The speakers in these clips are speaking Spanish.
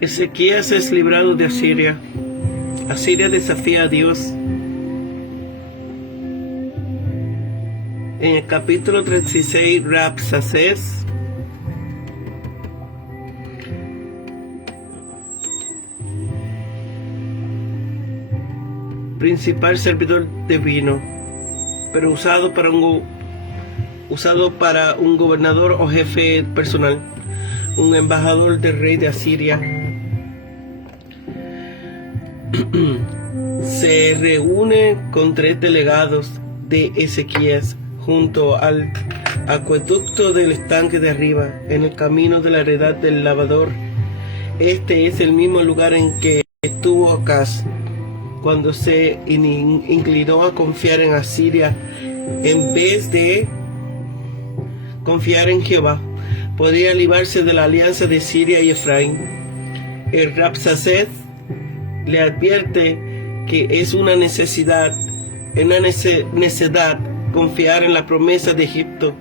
Ezequías es librado de Asiria. Asiria desafía a Dios. En el capítulo 36, Rabsacés principal servidor divino, pero usado para un gobernador o jefe personal, un embajador del rey de Asiria, se reúne con 3 delegados de Ezequías junto al acueducto del estanque de arriba, en el camino de la heredad del lavador. Este es el mismo lugar en que estuvo Acaz cuando se inclinó a confiar en Asiria en vez de confiar en Jehová. Podría librarse de la alianza de Siria y Efraín. El Rabsacés le advierte que es una necedad confiar en la promesa de Egipto,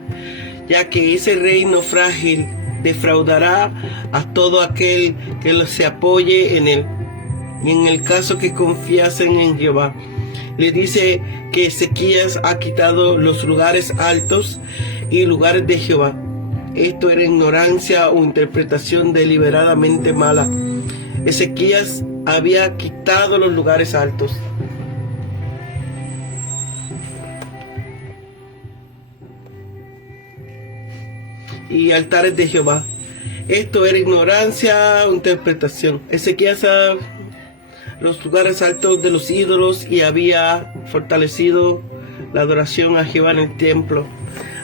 ya que ese reino frágil defraudará a todo aquel que se apoye en él. Y en el caso que confiasen en Jehová, le dice que Ezequías ha quitado los lugares altos y lugares de Jehová. Esto era ignorancia o interpretación deliberadamente mala. Ezequías había quitado los lugares altos y altares de Jehová. Esto era ignorancia o interpretación. Ezequías los lugares altos de los ídolos y había fortalecido la adoración a Jehová en el templo.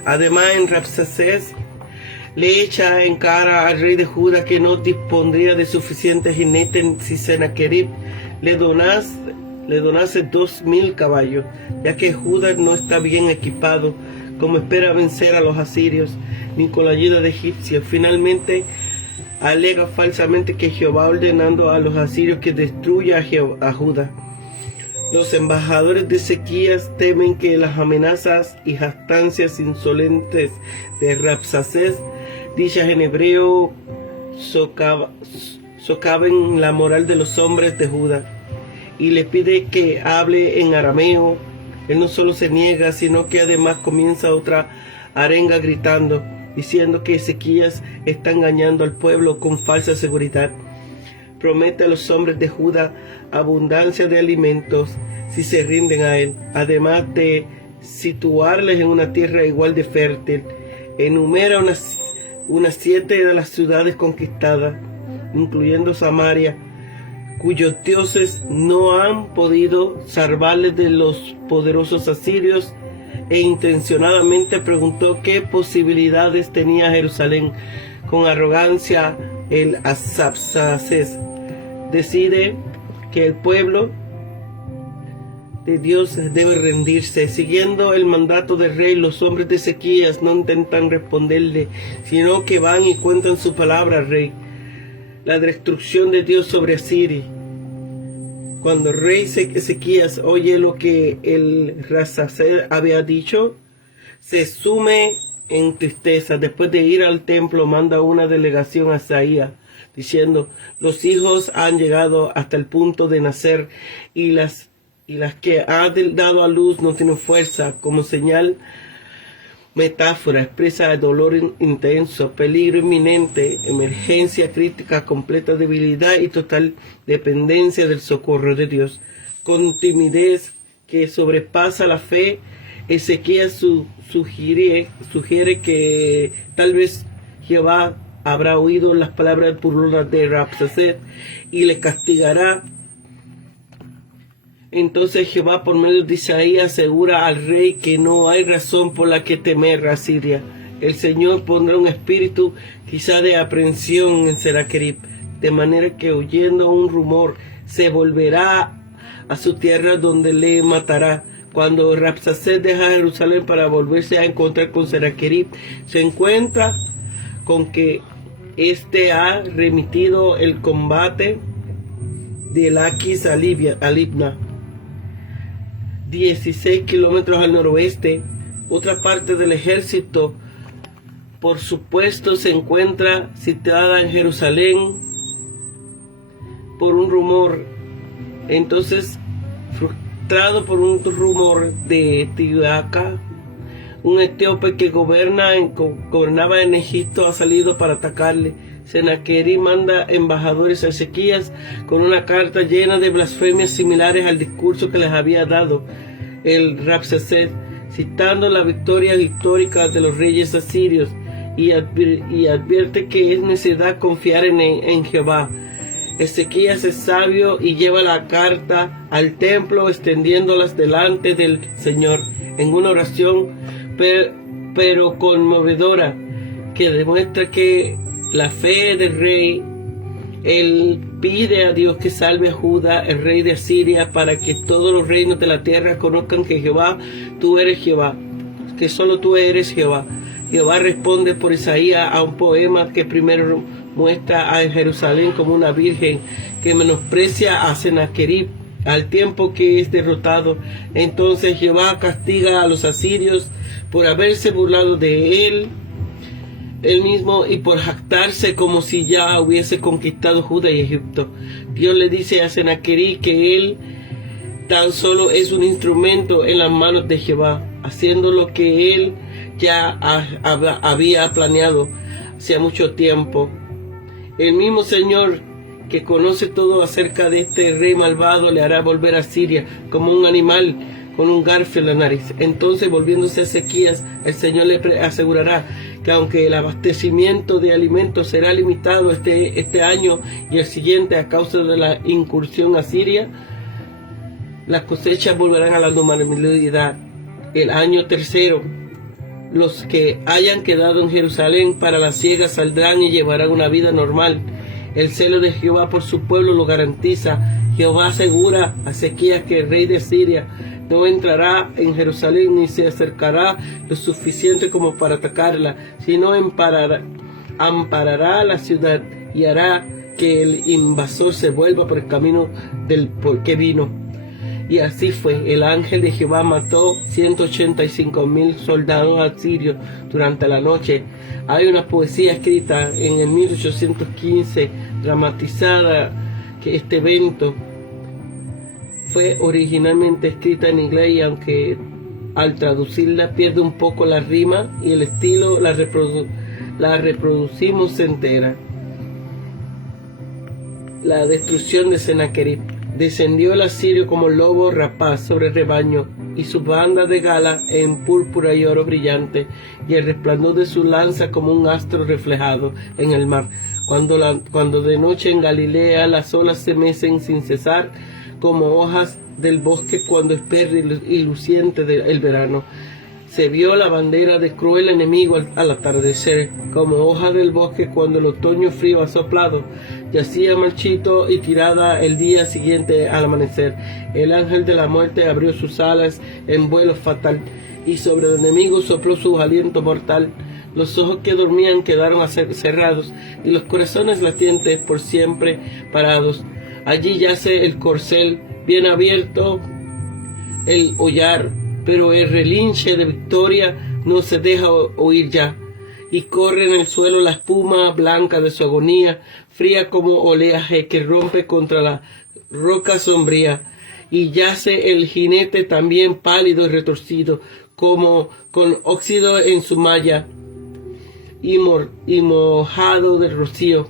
Además, en Rabsacés le echa en cara al rey de Judá que no dispondría de suficientes jinetes si Sennacherib le donase 2,000 caballos, ya que Judá no está bien equipado como espera vencer a los asirios, ni con la ayuda de egipcios. Finalmente, alega falsamente que Jehová ordenando a los asirios que destruya a Judá. Los embajadores de Ezequías temen que las amenazas y jactancias insolentes de Rabsacés, dichas en hebreo, socaven la moral de los hombres de Judá, y le pide que hable en arameo. Él no solo se niega, sino que además comienza otra arenga gritando, diciendo que Ezequías está engañando al pueblo con falsa seguridad. Promete a los hombres de Judá abundancia de alimentos si se rinden a él, además de situarles en una tierra igual de fértil. Enumera unas 7 de las ciudades conquistadas, incluyendo Samaria, cuyos dioses no han podido salvarles de los poderosos asirios, e intencionadamente preguntó qué posibilidades tenía Jerusalén. Con arrogancia, el Rabsacés decide que el pueblo de Dios debe rendirse. Siguiendo el mandato del rey, los hombres de Ezequías no intentan responderle, sino que van y cuentan su palabra al rey, la destrucción de Dios sobre Asiria. Cuando el rey Ezequías oye lo que el Rabsacés había dicho, se sume en tristeza. Después de ir al templo, manda una delegación a Asaías, diciendo: los hijos han llegado hasta el punto de nacer, y las que ha dado a luz no tienen fuerza. Como señal, metáfora expresa el dolor intenso, peligro inminente, emergencia crítica, completa debilidad y total dependencia del socorro de Dios. Con timidez que sobrepasa la fe, Ezequías sugiere que tal vez Jehová habrá oído las palabras burlonas de Rabsacés y le castigará. Entonces Jehová, por medio de Isaías, asegura al rey que no hay razón por la que temer a Siria. El Señor pondrá un espíritu quizá de aprensión en Sennacherib, de manera que, oyendo un rumor, se volverá a su tierra, donde le matará. Cuando Rabsacés deja Jerusalén para volverse a encontrar con Sennacherib, se encuentra con que éste ha remitido el combate de Laquis a Libna, 16 kilómetros al noroeste. Otra parte del ejército, por supuesto, se encuentra situada en Jerusalén, por un rumor. Entonces, frustrado por un rumor de Tibaca, un etíope que gobernaba en Egipto, ha salido para atacarle. Sennacherib manda embajadores a Ezequías con una carta llena de blasfemias similares al discurso que les había dado el Rabsacés, citando la victoria histórica de los reyes asirios, y advierte que es necesidad confiar en Jehová. Ezequías es sabio y lleva la carta al templo, extendiéndolas delante del Señor en una oración pero conmovedora, que demuestra que la fe del rey. Él pide a Dios que salve a Judá, el rey de Asiria, para que todos los reinos de la tierra conozcan que Jehová, tú eres Jehová, que solo tú eres Jehová. Jehová responde por Isaías a un poema que primero muestra a Jerusalén como una virgen que menosprecia a Sennacherib al tiempo que es derrotado. Entonces Jehová castiga a los asirios por haberse burlado de él mismo y por jactarse como si ya hubiese conquistado Judá y Egipto. Dios le dice a Sennacherib que él tan solo es un instrumento en las manos de Jehová, haciendo lo que él ya había planeado hacía mucho tiempo. El mismo Señor que conoce todo acerca de este rey malvado le hará volver a Siria como un animal con un garfio en la nariz. Entonces, volviéndose a Ezequías, el Señor le asegurará que aunque el abastecimiento de alimentos será limitado este año y el siguiente a causa de la incursión asiria, las cosechas volverán a la normalidad. El año tercero, los que hayan quedado en Jerusalén para la siega saldrán y llevarán una vida normal. El celo de Jehová por su pueblo lo garantiza. Jehová asegura a Ezequías que el rey de Siria no entrará en Jerusalén ni se acercará lo suficiente como para atacarla, sino amparará la ciudad y hará que el invasor se vuelva por el camino del por que vino. Y así fue. El ángel de Jehová mató 185,000 soldados asirios durante la noche. Hay una poesía escrita en el 1815 dramatizada que este evento fue originalmente escrita en inglés y aunque al traducirla pierde un poco la rima y el estilo, la reproducimos entera. La destrucción de Sennacherib. Descendió el asirio como lobo rapaz sobre el rebaño, y su banda de gala en púrpura y oro brillante, y el resplandor de su lanza como un astro reflejado en el mar. Cuando de noche en Galilea las olas se mecen sin cesar, como hojas del bosque cuando es verde y luciente el verano. Se vio la bandera de cruel enemigo al atardecer, como hoja del bosque cuando el otoño frío ha soplado. Yacía marchito y tirada el día siguiente al amanecer. El ángel de la muerte abrió sus alas en vuelo fatal, y sobre el enemigo sopló su aliento mortal. Los ojos que dormían quedaron cerrados, y los corazones latientes por siempre parados. Allí yace el corcel, bien abierto el hollar, pero el relinche de victoria no se deja oír ya, y corre en el suelo la espuma blanca de su agonía, fría como oleaje que rompe contra la roca sombría, y yace el jinete también pálido y retorcido, como con óxido en su malla, y mojado de rocío,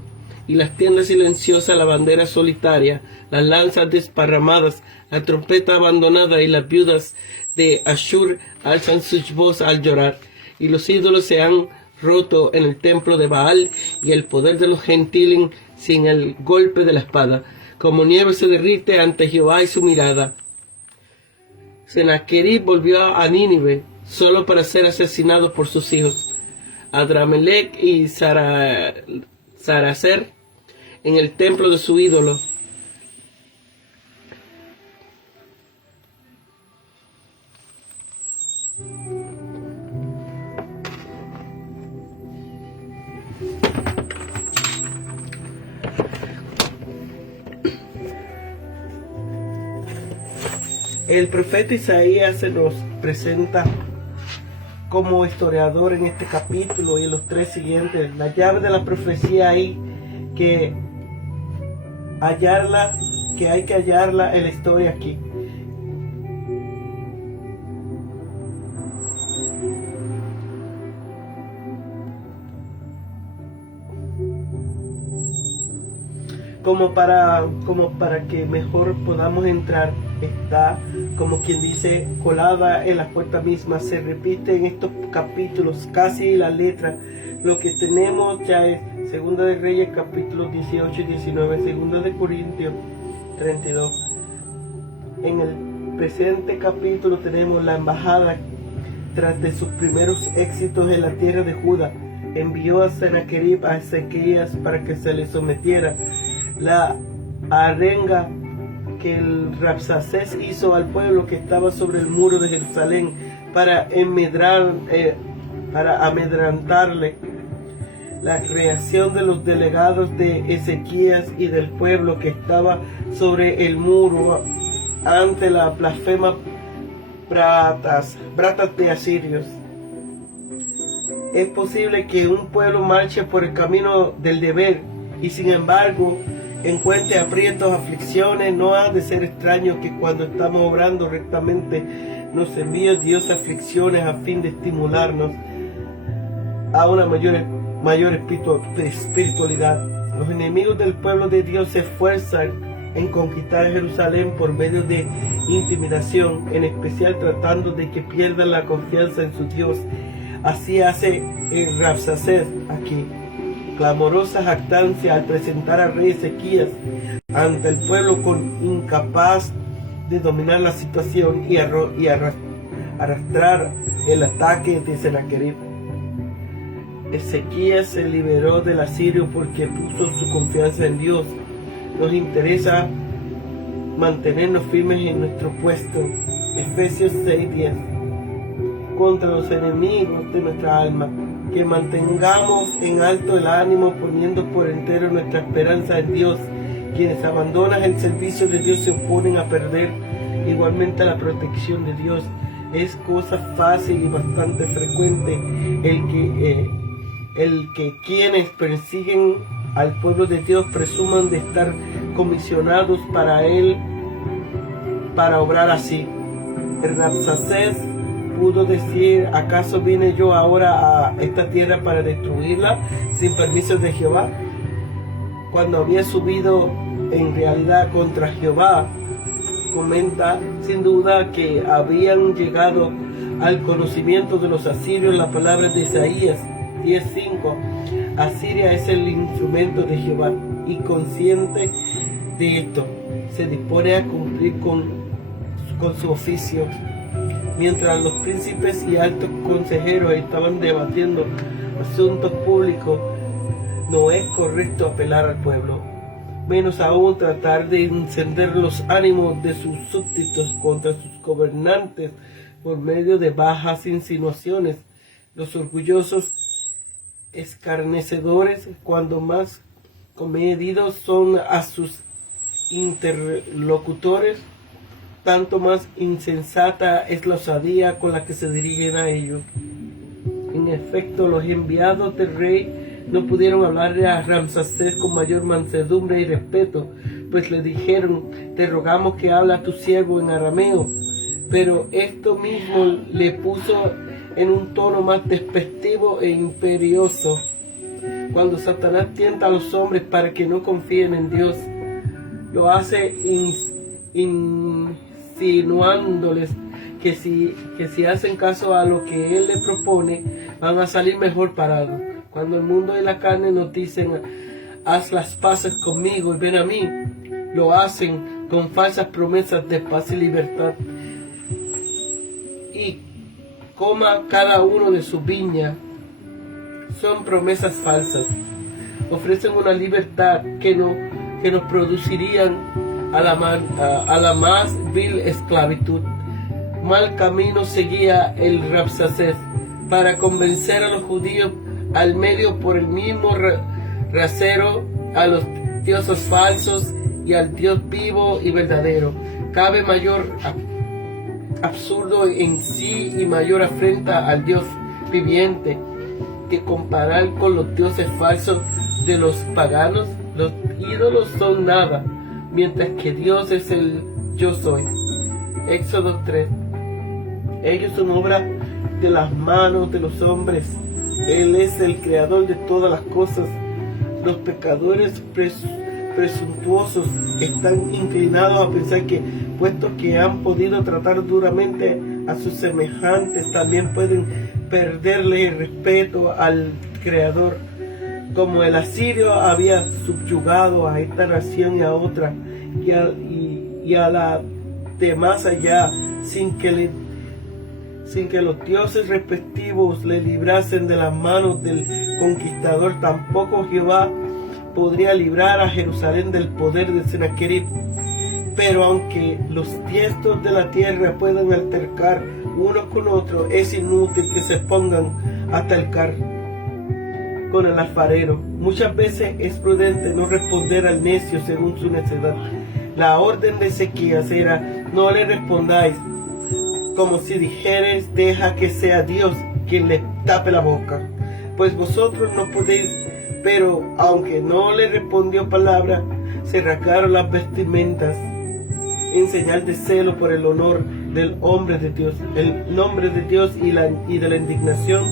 y las tiendas silenciosas, la bandera solitaria, las lanzas desparramadas, la trompeta abandonada y las viudas de Ashur alzan su voz al llorar, y los ídolos se han roto en el templo de Baal, y el poder de los gentiles sin el golpe de la espada, como nieve se derrite ante Jehová y su mirada. Sennacherib volvió a Nínive solo para ser asesinado por sus hijos, Adramelech y Saracer, en el templo de su ídolo. El profeta Isaías se nos presenta como historiador en este capítulo y en los tres siguientes. La llave de la profecía ahí que hallarla, que hay que hallarla en la historia aquí. Como para que mejor podamos entrar, está, como quien dice, colada en la puerta misma. Se repite en estos capítulos casi la letra. Lo que tenemos ya es Segunda de Reyes capítulos 18 y 19, Segunda de Corintios 32. En el presente capítulo tenemos la embajada. Tras de sus primeros éxitos en la tierra de Judá, envió a Sennacherib a Ezequías para que se le sometiera. La arenga que el Rabsacés hizo al pueblo que estaba sobre el muro de Jerusalén para amedrantarle. La reacción de los delegados de Ezequías y del pueblo que estaba sobre el muro ante la blasfema bratas de asirios. Es posible que un pueblo marche por el camino del deber y sin embargo encuentre aprietos, aflicciones. No ha de ser extraño que cuando estamos obrando rectamente nos envíe Dios aflicciones a fin de estimularnos a una mayor espiritualidad. Los enemigos del pueblo de Dios se esfuerzan en conquistar Jerusalén por medio de intimidación, en especial tratando de que pierdan la confianza en su Dios. Así hace el Rabsacés aquí. Clamorosa jactancia al presentar al rey Ezequías ante el pueblo con incapaz de dominar la situación y arrastrar el ataque de Sennacherib. Ezequías se liberó del asirio porque puso su confianza en Dios. Nos interesa mantenernos firmes en nuestro puesto. Efesios 6:10. Contra los enemigos de nuestra alma, que mantengamos en alto el ánimo poniendo por entero nuestra esperanza en Dios. Quienes abandonan el servicio de Dios se oponen a perder igualmente a la protección de Dios. Es cosa fácil y bastante frecuente el que quienes persiguen al pueblo de Dios presuman de estar comisionados para él para obrar así. El Rabsacés pudo decir: ¿acaso vine yo ahora a esta tierra para destruirla sin permiso de Jehová? Cuando había subido en realidad contra Jehová, comenta sin duda que habían llegado al conocimiento de los asirios las palabras de Isaías 10:5. Asiria es el instrumento de Jehová, y consciente de esto, se dispone a cumplir con su oficio. Mientras los príncipes y altos consejeros estaban debatiendo asuntos públicos, no es correcto apelar al pueblo, menos aún tratar de encender los ánimos de sus súbditos contra sus gobernantes por medio de bajas insinuaciones. Los orgullosos escarnecedores, cuando más comedidos son a sus interlocutores, tanto más insensata es la osadía con la que se dirigen a ellos. En efecto, los enviados del rey no pudieron hablarle a Rabsacés con mayor mansedumbre y respeto, pues le dijeron: te rogamos que hable a tu siervo en arameo. Pero esto mismo le puso en un tono más despectivo e imperioso. Cuando Satanás tienta a los hombres para que no confíen en Dios, lo hace insinuándoles que si hacen caso a lo que Él les propone, van a salir mejor parados. Cuando el mundo y la carne nos dicen: haz las paces conmigo y ven a mí, lo hacen con falsas promesas de paz y libertad. Y coma cada uno de su viña. Son promesas falsas. Ofrecen una libertad que nos producirían a la más vil esclavitud. Mal camino seguía el Rabsacés para convencer a los judíos al medio por el mismo rasero a los dioses falsos y al Dios vivo y verdadero. Cabe mayor absurdo en sí y mayor afrenta al Dios viviente que comparar con los dioses falsos de los paganos. Los ídolos son nada, mientras que Dios es el yo soy. Éxodo 3. Ellos son obra de las manos de los hombres. Él es el creador de todas las cosas. Los pecadores presuntuosos están inclinados a pensar que, puesto que han podido tratar duramente a sus semejantes, también pueden perderle el respeto al Creador. Como el asirio había subyugado a esta nación y a otra, y a la de más allá, sin que los dioses respectivos le librasen de las manos del conquistador, tampoco Jehová podría librar a Jerusalén del poder de Sennacherib. Pero aunque los tiestos de la tierra puedan altercar uno con otro, es inútil que se pongan a altercar con el alfarero. Muchas veces es prudente no responder al necio según su necedad. La orden de Ezequías era: no le respondáis, como si dijeres, deja que sea Dios quien le tape la boca, pues vosotros no podéis. Pero aunque no le respondió palabra, se rasgaron las vestimentas en señal de celo por el honor del hombre de Dios, el nombre de Dios y de la indignación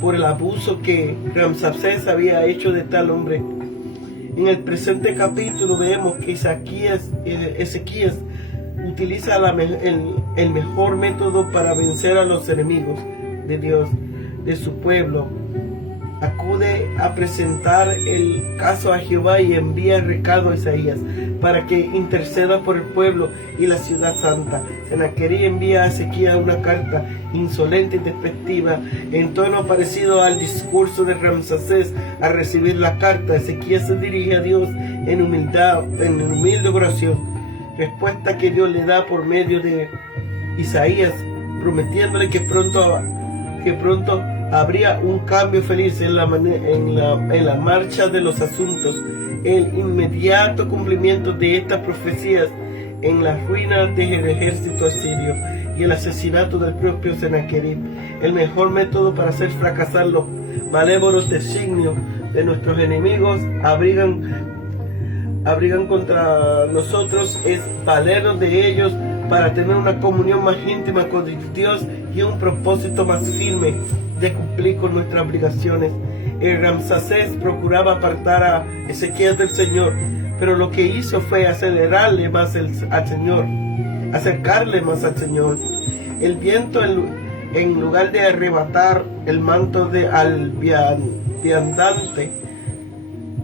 por el abuso que Ramsés había hecho de tal hombre. En el presente capítulo vemos que Ezequías utiliza el mejor método para vencer a los enemigos de Dios, de su pueblo. Acude a presentar el caso a Jehová y envía recado a Isaías para que interceda por el pueblo y la ciudad santa. Sennacherib envía a Ezequías una carta insolente y despectiva, en tono parecido al discurso de Ramsés. Al recibir la carta, Ezequías se dirige a Dios en humilde oración, respuesta que Dios le da por medio de Isaías, prometiéndole que pronto habría un cambio feliz en la marcha de los asuntos. El inmediato cumplimiento de estas profecías en las ruinas del ejército asirio y el asesinato del propio Sennacherib. El mejor método para hacer fracasar los malévolos designios de nuestros enemigos abrigan contra nosotros es valernos de ellos para tener una comunión más íntima con Dios y un propósito más firme de cumplir con nuestras obligaciones. El Ramsés procuraba apartar a Ezequías del Señor, pero lo que hizo fue acercarle más al Señor. El viento, en lugar de arrebatar el manto al viandante,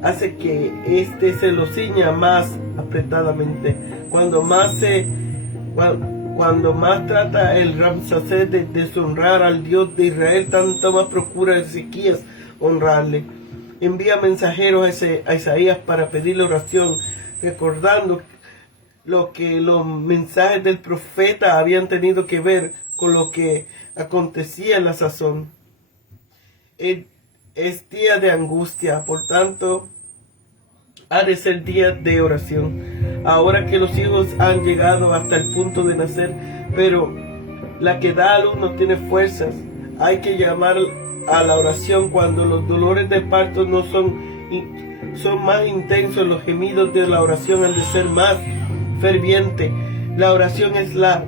hace que éste se lo ciña más apretadamente. Cuando más trata el Ramsés de deshonrar al Dios de Israel, tanto más procura Ezequías honrarle. Envía mensajeros a Isaías para pedirle oración, recordando lo que los mensajes del profeta habían tenido que ver con lo que acontecía en la sazón. Es día de angustia, por tanto, ha de ser día de oración. Ahora que los hijos han llegado hasta el punto de nacer, pero la que da a luz no tiene fuerzas, hay que llamar a la oración cuando los dolores de parto no son más intensos. Los gemidos de la oración han de ser más fervientes. La oración es la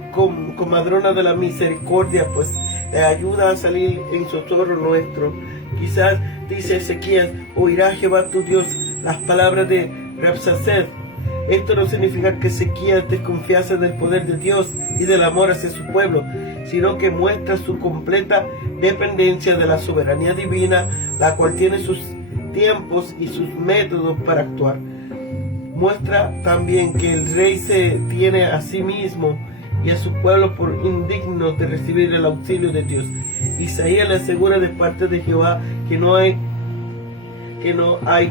comadrona de la misericordia, pues le ayuda a salir en socorro nuestro. Quizás, dice Ezequías, oirá Jehová tu Dios las palabras de Ramsés. Esto no significa que Ezequías desconfiase del poder de Dios y del amor hacia su pueblo, sino que muestra su completa dependencia de la soberanía divina, la cual tiene sus tiempos y sus métodos para actuar. Muestra también que el rey se tiene a sí mismo y a su pueblo por indignos de recibir el auxilio de Dios. Isaías le asegura de parte de Jehová que no hay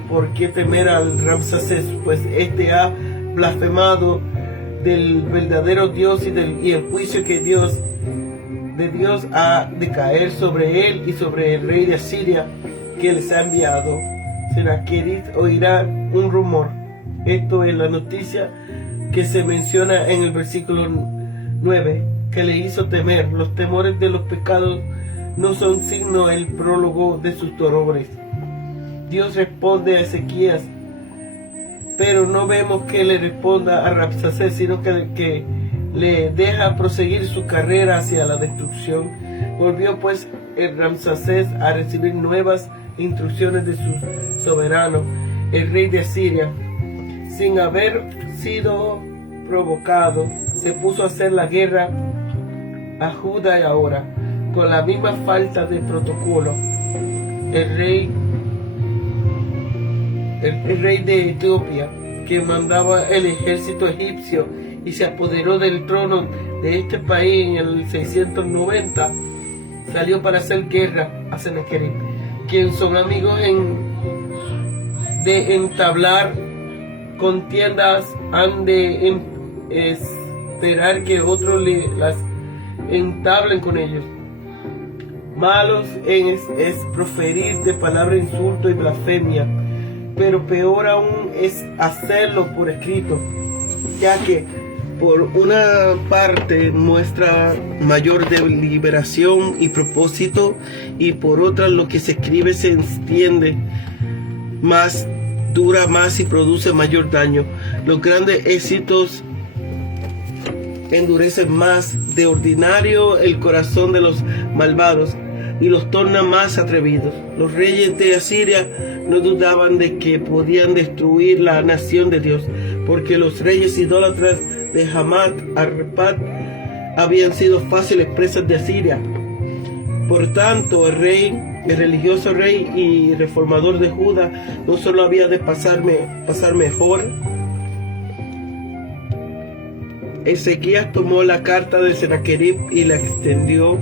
por qué temer al Ramsés, pues este ha blasfemado del verdadero Dios y el juicio que Dios ha de caer sobre él y sobre el rey de Asiria que les ha enviado. Sennacherib oirá un rumor. Esto es la noticia que se menciona en el versículo 9, que le hizo temer. Los temores de los pecados no son signo el prólogo de sus dolores. Dios responde a Ezequías pero no vemos que le responda a Rabsacés, sino que le deja proseguir su carrera hacia la destrucción. Volvió pues el Rabsacés a recibir nuevas instrucciones de su soberano, el rey de Asiria. Sin haber sido provocado, se puso a hacer la guerra a Judá y ahora, con la misma falta de protocolo. El rey de Etiopía, que mandaba el ejército egipcio y se apoderó del trono de este país en el 690, salió para hacer guerra a Sennacherib, quien son amigos de entablar contiendas, han de esperar que otros las entablen con ellos. Malos es proferir de palabra insulto y blasfemia, pero peor aún es hacerlo por escrito, ya que por una parte muestra mayor deliberación y propósito, y por otra lo que se escribe se extiende más, dura más y produce mayor daño. Los grandes éxitos endurecen más de ordinario el corazón de los malvados y los tornan más atrevidos. Los reyes de Asiria no dudaban de que podían destruir la nación de Dios, porque los reyes idólatras de Hamat, Arpad habían sido fáciles presas de Asiria. Por tanto, el religioso rey y reformador de Judá no solo había de pasar mejor. Ezequías tomó la carta de Sennacherib y la extendió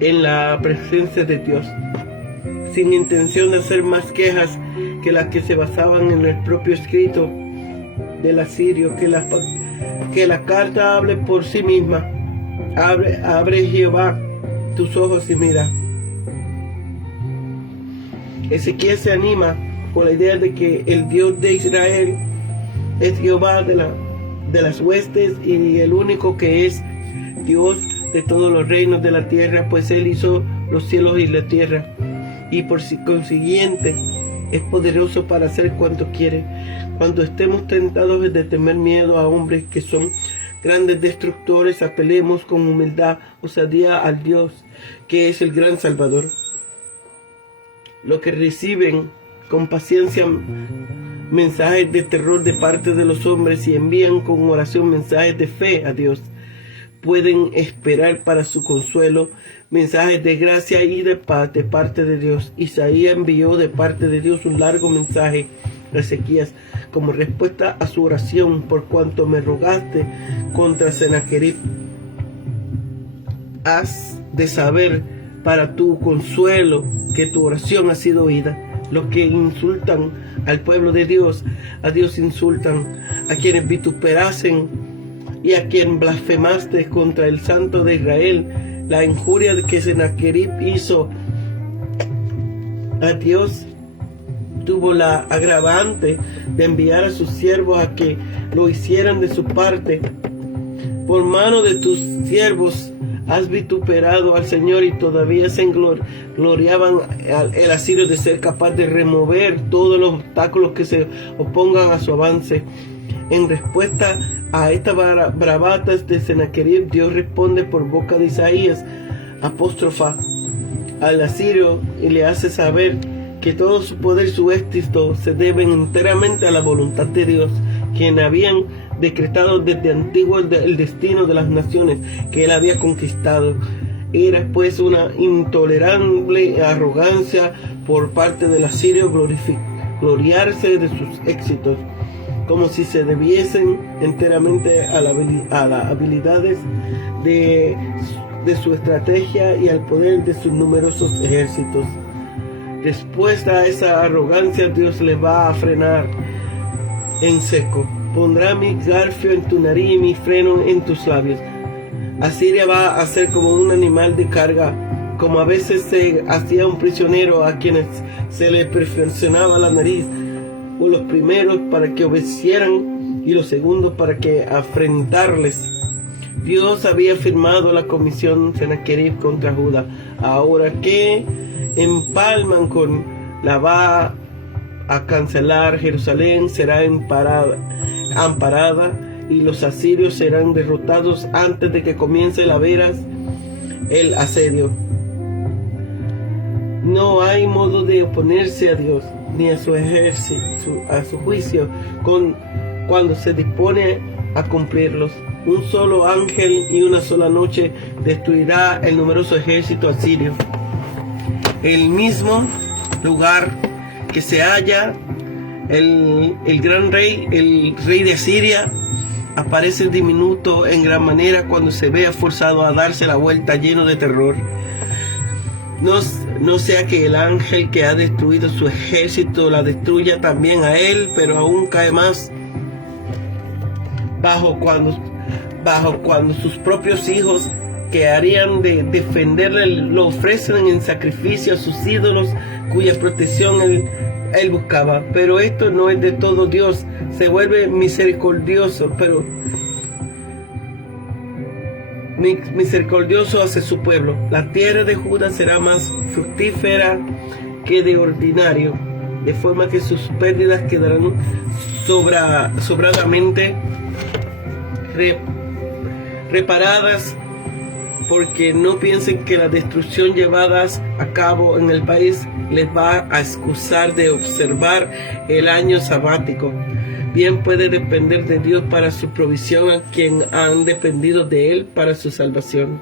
en la presencia de Dios, sin intención de hacer más quejas que las que se basaban en el propio escrito del asirio. Que la carta hable por sí misma. Abre Jehová tus ojos y mira. Ezequiel se anima con la idea de que el Dios de Israel es Jehová de las huestes y el único que es Dios de todos los reinos de la tierra, pues Él hizo los cielos y la tierra, y por consiguiente es poderoso para hacer cuanto quiere. Cuando estemos tentados de temer miedo a hombres que son grandes destructores, apelemos con humildad, osadía al Dios, que es el gran Salvador. Los que reciben con paciencia mensajes de terror de parte de los hombres y envían con oración mensajes de fe a Dios, pueden esperar para su consuelo mensajes de gracia y de paz de parte de Dios. Isaías envió de parte de Dios un largo mensaje a Ezequías como respuesta a su oración: por cuanto me rogaste contra Sennacherib, has de saber para tu consuelo que tu oración ha sido oída. Los que insultan al pueblo de Dios, a Dios insultan. A quienes vituperasen y a quien blasfemaste contra el Santo de Israel, la injuria que Sennacherib hizo a Dios tuvo la agravante de enviar a sus siervos a que lo hicieran de su parte. Por mano de tus siervos has vituperado al Señor, y todavía se gloriaban el asirio de ser capaz de remover todos los obstáculos que se opongan a su avance. En respuesta a estas bravatas de Sennacherib, Dios responde por boca de Isaías, apóstrofa al asirio, y le hace saber que todo su poder y su éxito se deben enteramente a la voluntad de Dios, quien habían decretado desde antiguo el destino de las naciones que él había conquistado. Era pues una intolerable arrogancia por parte del asirio gloriarse de sus éxitos, como si se debiesen enteramente a las habilidades de su estrategia y al poder de sus numerosos ejércitos. Respuesta a esa arrogancia, Dios les va a frenar en seco. Pondrá mi garfio en tu nariz y mi freno en tus labios. Asiria va a ser como un animal de carga, como a veces se hacía un prisionero a quienes se le perfeccionaba la nariz, o los primeros para que obedecieran y los segundos para que afrentarles. Dios había firmado la comisión Sennacherib contra Judá. Ahora que empalman con la va a cancelar. Jerusalén será amparada y los asirios serán derrotados antes de que comience la veras el asedio. No hay modo de oponerse a Dios ni a su ejército, a su juicio, cuando se dispone a cumplirlos. Un solo ángel y una sola noche destruirá el numeroso ejército asirio. El mismo lugar que se halla el gran rey, el rey de Asiria, aparece diminuto en gran manera cuando se vea forzado a darse la vuelta lleno de terror. No sea que el ángel que ha destruido su ejército la destruya también a él, pero aún cae más bajo cuando sus propios hijos, que harían de defenderle, lo ofrecen en sacrificio a sus ídolos cuya protección él buscaba. Pero esto no es de todo Dios, se vuelve misericordioso, pero misericordioso hacia su pueblo. La tierra de Judá será más fructífera que de ordinario, de forma que sus pérdidas quedarán sobradamente reparadas, porque no piensen que la destrucción llevada a cabo en el país les va a excusar de observar el año sabático. Bien puede depender de Dios para su provisión a quien han dependido de Él para su salvación.